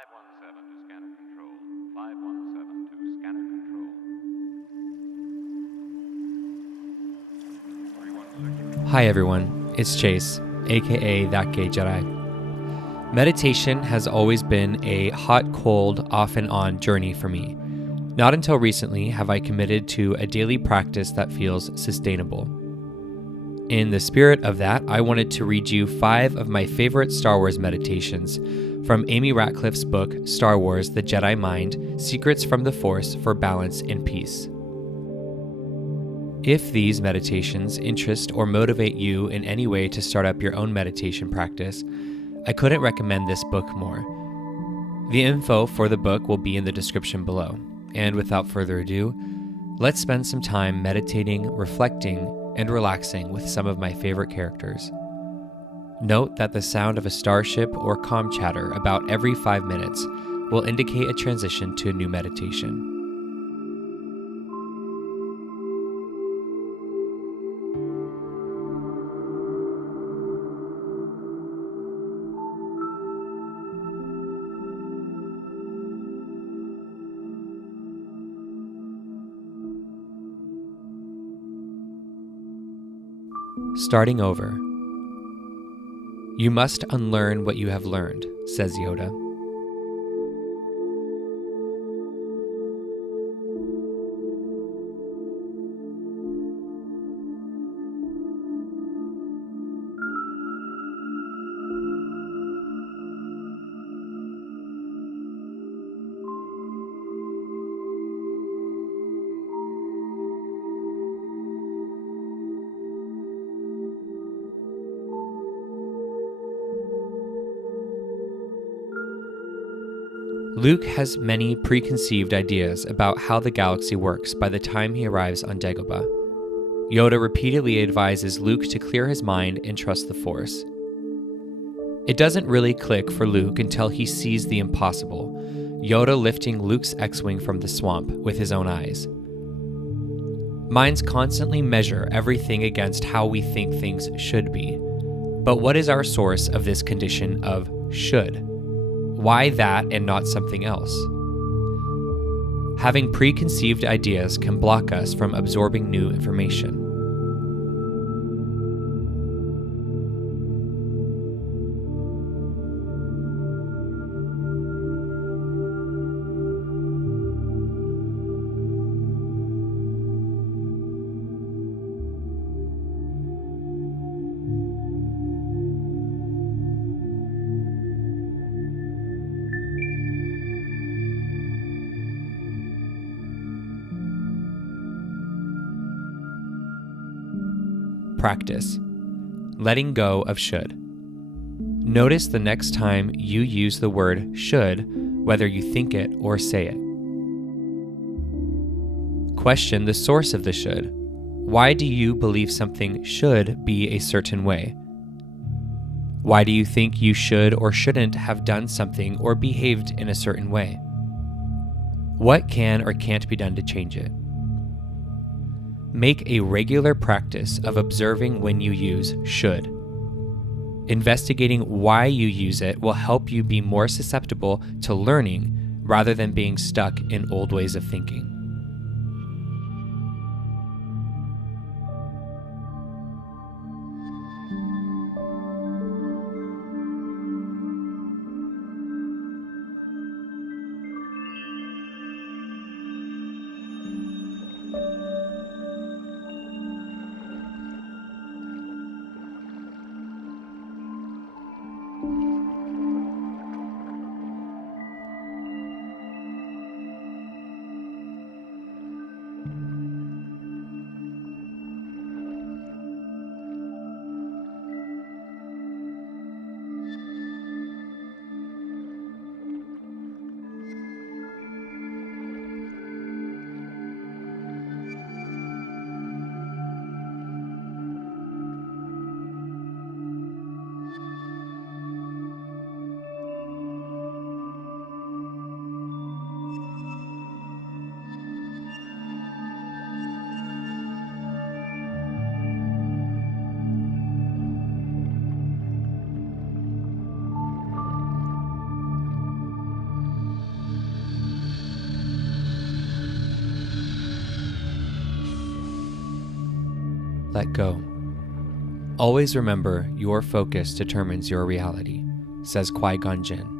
517 to scanner control. 517 to scanner control. Hi everyone, it's Chase, aka That Gay Jedi. Meditation has always been a hot, cold, off and on journey for me. Not until recently have I committed to a daily practice that feels sustainable. In the spirit of that, I wanted to read you 5 of my favorite Star Wars meditations from Amy Ratcliffe's book, Star Wars: The Jedi Mind, Secrets from the Force for Balance and Peace. If these meditations interest or motivate you in any way to start up your own meditation practice, I couldn't recommend this book more. The info for the book will be in the description below. And without further ado, let's spend some time meditating, reflecting, and relaxing with some of my favorite characters. Note that the sound of a starship or comm chatter about every 5 minutes will indicate a transition to a new meditation. Starting over. You must unlearn what you have learned, says Yoda. Luke has many preconceived ideas about how the galaxy works by the time he arrives on Dagobah. Yoda repeatedly advises Luke to clear his mind and trust the Force. It doesn't really click for Luke until he sees the impossible, Yoda lifting Luke's X-Wing from the swamp with his own eyes. Minds constantly measure everything against how we think things should be. But what is our source of this condition of should? Why that and not something else? Having preconceived ideas can block us from absorbing new information. Practice. Letting go of should. Notice the next time you use the word should, whether you think it or say it. Question the source of the should. Why do you believe something should be a certain way? Why do you think you should or shouldn't have done something or behaved in a certain way? What can or can't be done to change it? Make a regular practice of observing when you use should. Investigating why you use it will help you be more susceptible to learning rather than being stuck in old ways of thinking. let go. Always remember your focus determines your reality, says Qui-Gon Jinn.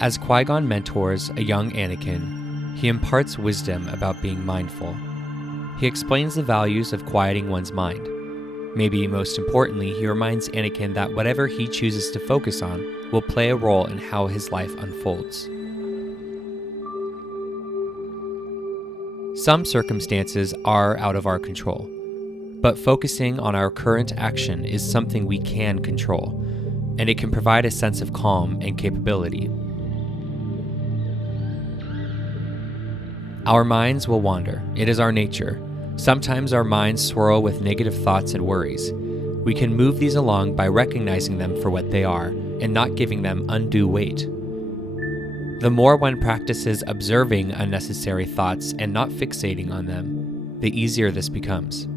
As Qui-Gon mentors a young Anakin, he imparts wisdom about being mindful. He explains the values of quieting one's mind. Maybe most importantly, he reminds Anakin that whatever he chooses to focus on will play a role in how his life unfolds. Some circumstances are out of our control, but focusing on our current action is something we can control, and it can provide a sense of calm and capability. Our minds will wander. It is our nature. Sometimes our minds swirl with negative thoughts and worries. We can move these along by recognizing them for what they are and not giving them undue weight. The more one practices observing unnecessary thoughts and not fixating on them, the easier this becomes.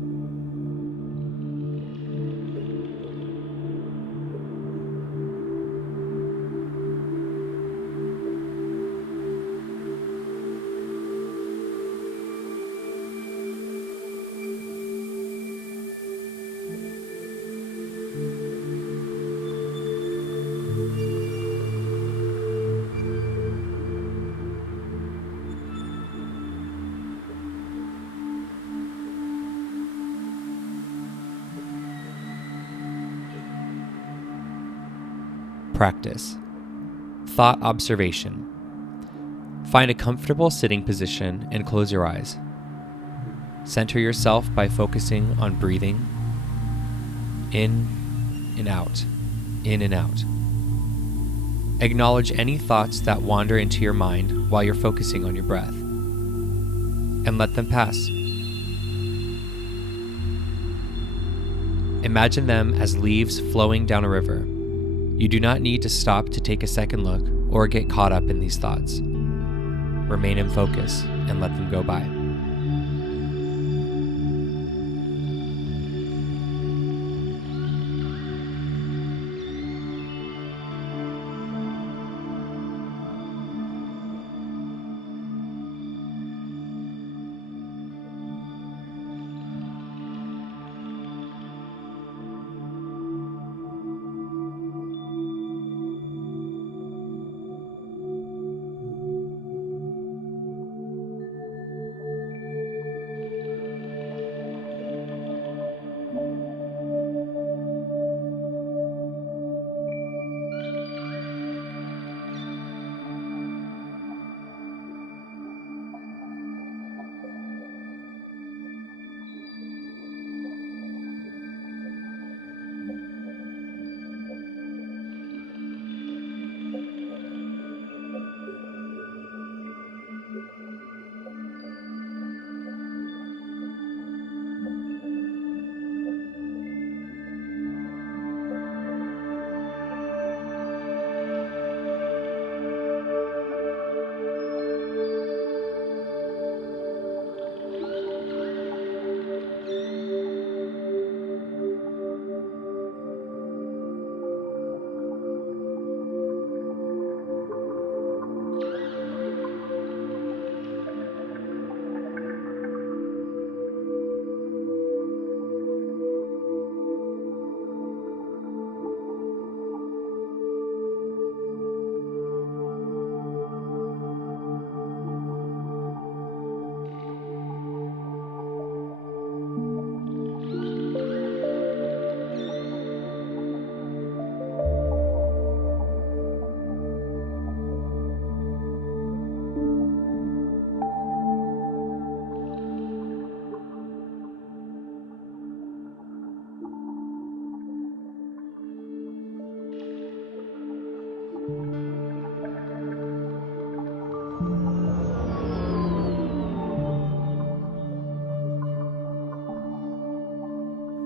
Practice. Thought observation. Find a comfortable sitting position and close your eyes. Center yourself by focusing on breathing in and out, in and out. Acknowledge any thoughts that wander into your mind while you're focusing on your breath, and let them pass. Imagine them as leaves flowing down a river. You do not need to stop to take a second look or get caught up in these thoughts. Remain in focus and let them go by.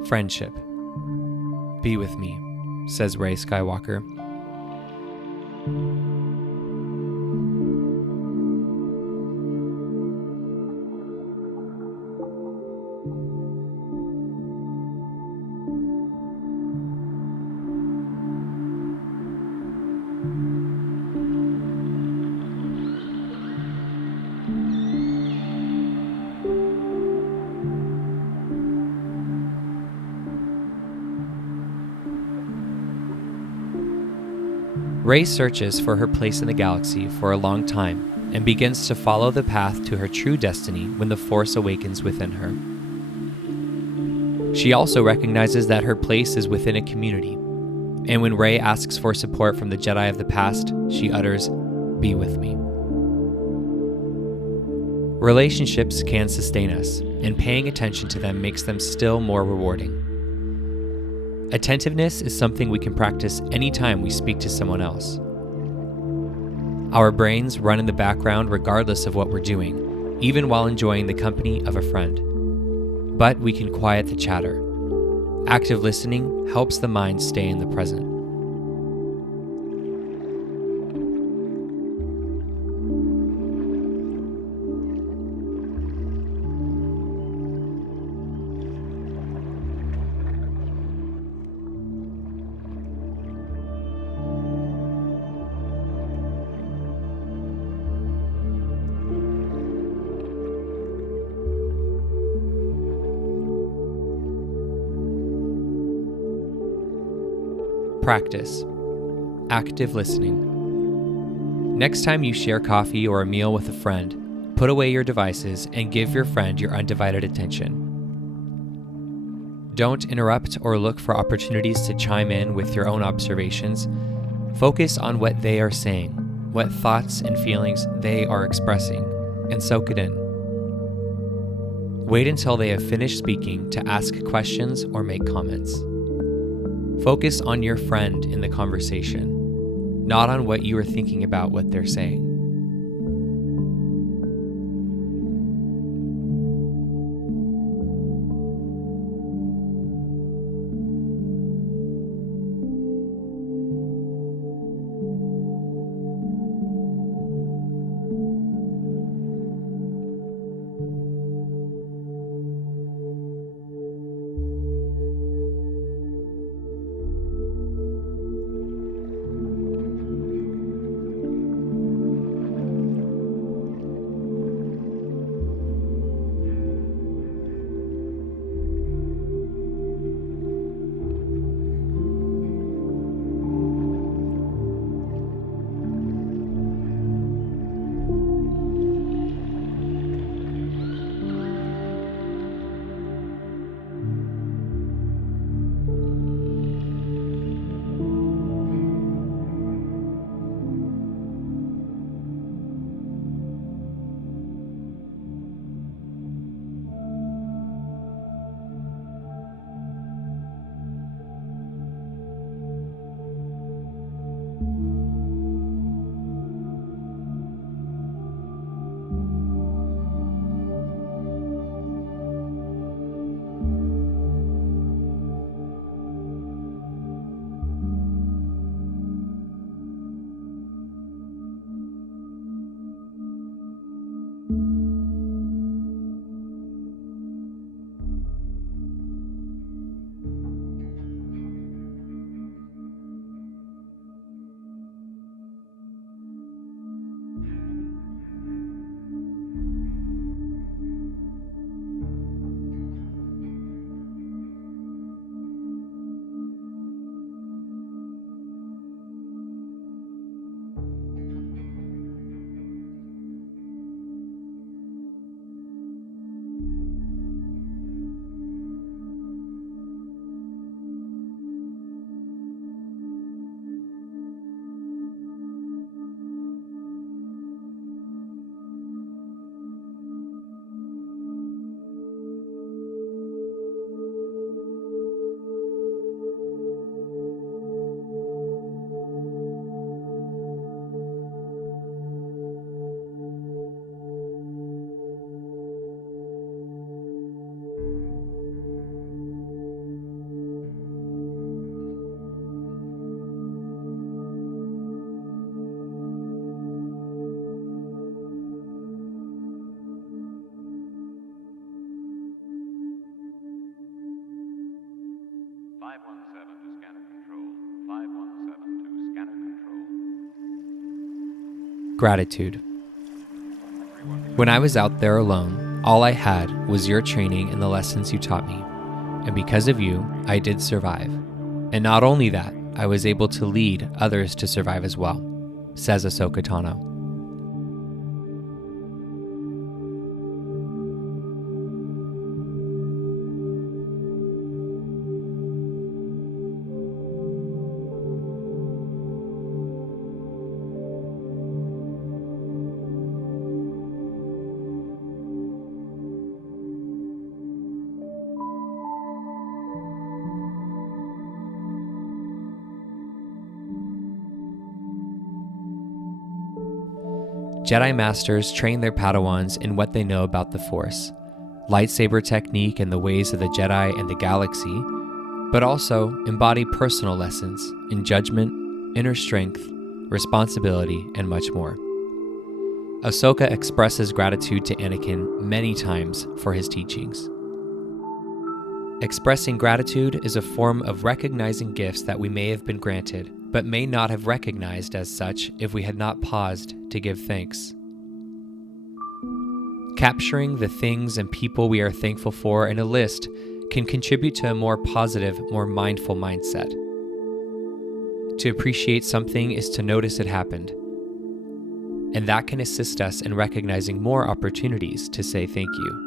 Friendship. Be with me, says Rey Skywalker. Rey searches for her place in the galaxy for a long time and begins to follow the path to her true destiny when the Force awakens within her. She also recognizes that her place is within a community, and when Rey asks for support from the Jedi of the past, she utters, "Be with me." Relationships can sustain us, and paying attention to them makes them still more rewarding. Attentiveness is something we can practice anytime we speak to someone else. Our brains run in the background regardless of what we're doing, even while enjoying the company of a friend. But we can quiet the chatter. Active listening helps the mind stay in the present. Practice. Active listening. Next time you share coffee or a meal with a friend, put away your devices and give your friend your undivided attention. Don't interrupt or look for opportunities to chime in with your own observations. Focus on what they are saying, what thoughts and feelings they are expressing, and soak it in. Wait until they have finished speaking to ask questions or make comments. Focus on your friend in the conversation, not on what you are thinking about what they're saying. Gratitude. When I was out there alone, all I had was your training and the lessons you taught me. And because of you, I did survive. And not only that, I was able to lead others to survive as well, says Ahsoka Tano. Jedi Masters train their Padawans in what they know about the Force, lightsaber technique and the ways of the Jedi and the galaxy, but also embody personal lessons in judgment, inner strength, responsibility, and much more. Ahsoka expresses gratitude to Anakin many times for his teachings. Expressing gratitude is a form of recognizing gifts that we may have been granted, but may not have recognized as such if we had not paused to give thanks. Capturing the things and people we are thankful for in a list can contribute to a more positive, more mindful mindset. To appreciate something is to notice it happened, and that can assist us in recognizing more opportunities to say thank you.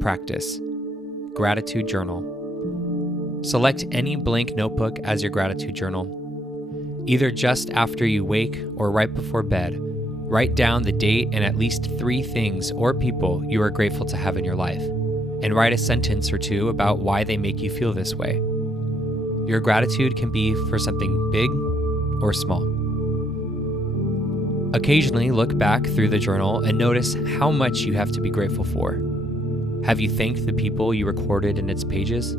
Practice. Gratitude journal. Select any blank notebook as your gratitude journal. Either just after you wake or right before bed, write down the date and at least 3 things or people you are grateful to have in your life, and write a sentence or 2 about why they make you feel this way. Your gratitude can be for something big or small. Occasionally look back through the journal and notice how much you have to be grateful for. Have you thanked the people you recorded in its pages?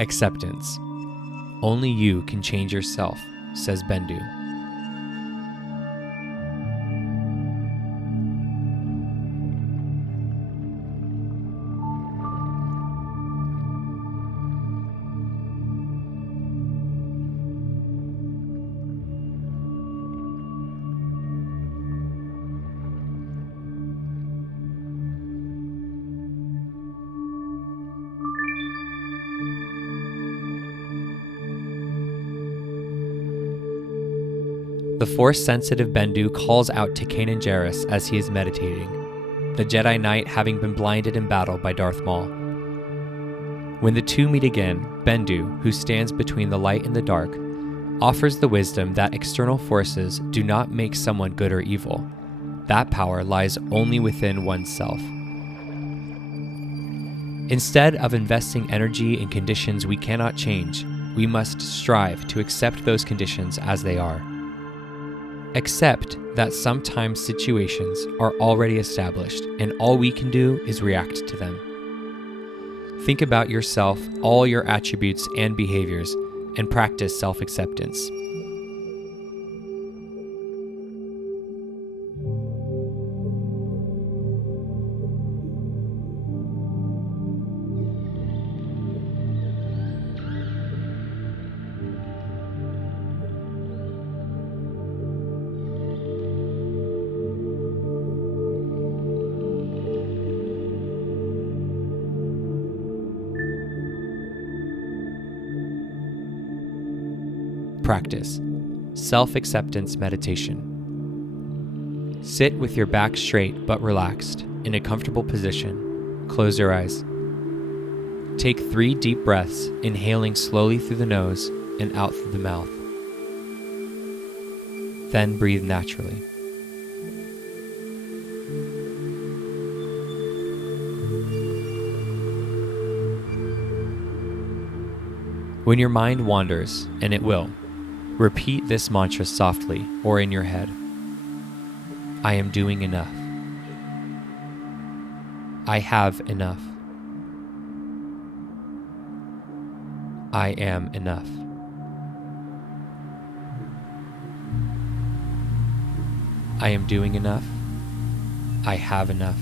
Acceptance. Only you can change yourself, says Bendu. The Force-sensitive Bendu calls out to Kanan Jarrus as he is meditating, the Jedi Knight having been blinded in battle by Darth Maul. When the two meet again, Bendu, who stands between the light and the dark, offers the wisdom that external forces do not make someone good or evil. That power lies only within oneself. Instead of investing energy in conditions we cannot change, we must strive to accept those conditions as they are. Accept that sometimes situations are already established and all we can do is react to them. Think about yourself, all your attributes and behaviors, and practice self-acceptance. Practice self-acceptance meditation. Sit with your back straight but relaxed in a comfortable position. Close your eyes. Take 3 deep breaths, inhaling slowly through the nose and out through the mouth. Then breathe naturally. When your mind wanders, and it will, repeat this mantra softly or in your head. I am doing enough. I have enough. I am enough. I am doing enough. I have enough.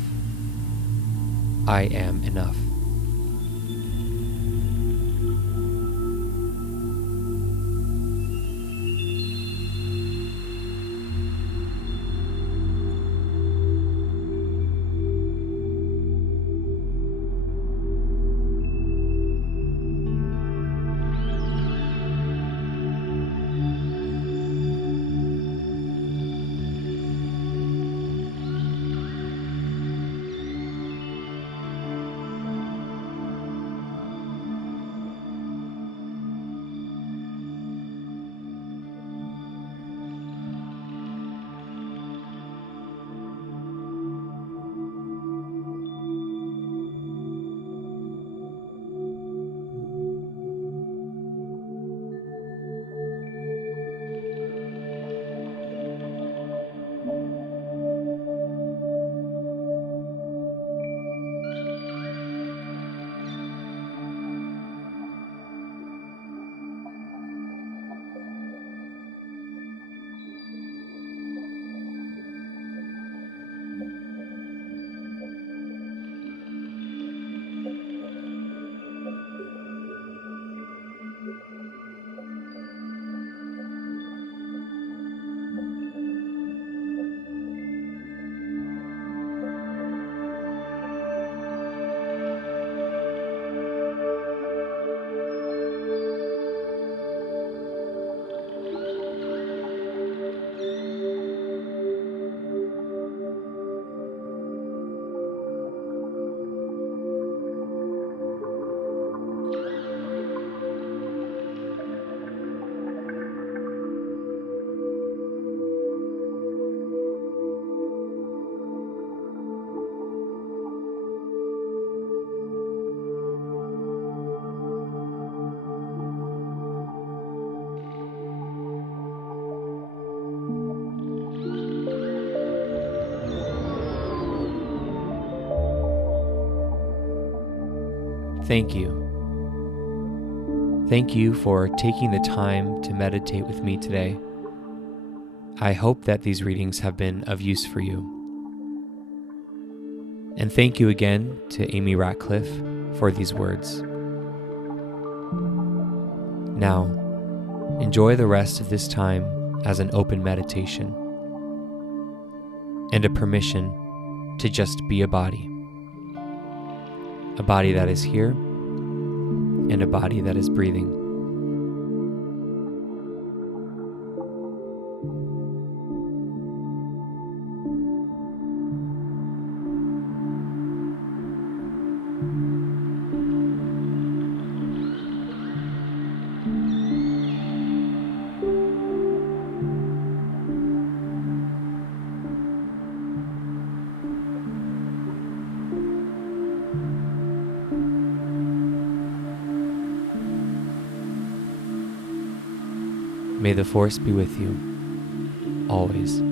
I am enough. Thank you. Thank you for taking the time to meditate with me today. I hope that these readings have been of use for you. And thank you again to Amy Ratcliffe for these words. Now, enjoy the rest of this time as an open meditation and a permission to just be a body that is here and a body that is breathing. May the Force be with you, always.